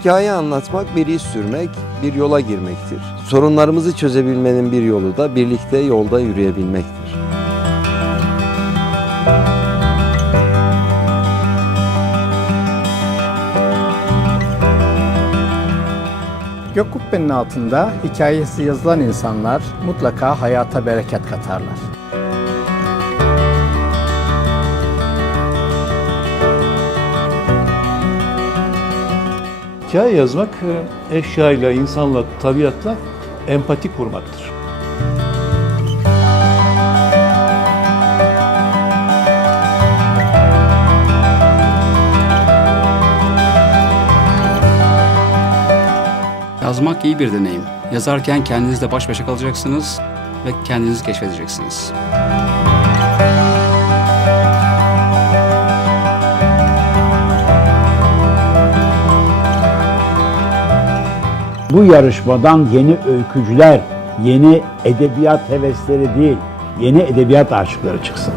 Hikaye anlatmak bir iz sürmek, bir yola girmektir. Sorunlarımızı çözebilmenin bir yolu da birlikte yolda yürüyebilmektir. Gök kubbenin altında hikayesi yazılan insanlar mutlaka hayata bereket katarlar. Hikaye yazmak e, eşyayla, insanla, tabiatla empati kurmaktır. Yazmak iyi bir deneyim. Yazarken kendinizle baş başa kalacaksınız ve kendinizi keşfedeceksiniz. Bu yarışmadan yeni öykücüler, yeni edebiyat hevesleri değil, yeni edebiyat aşıkları çıksın.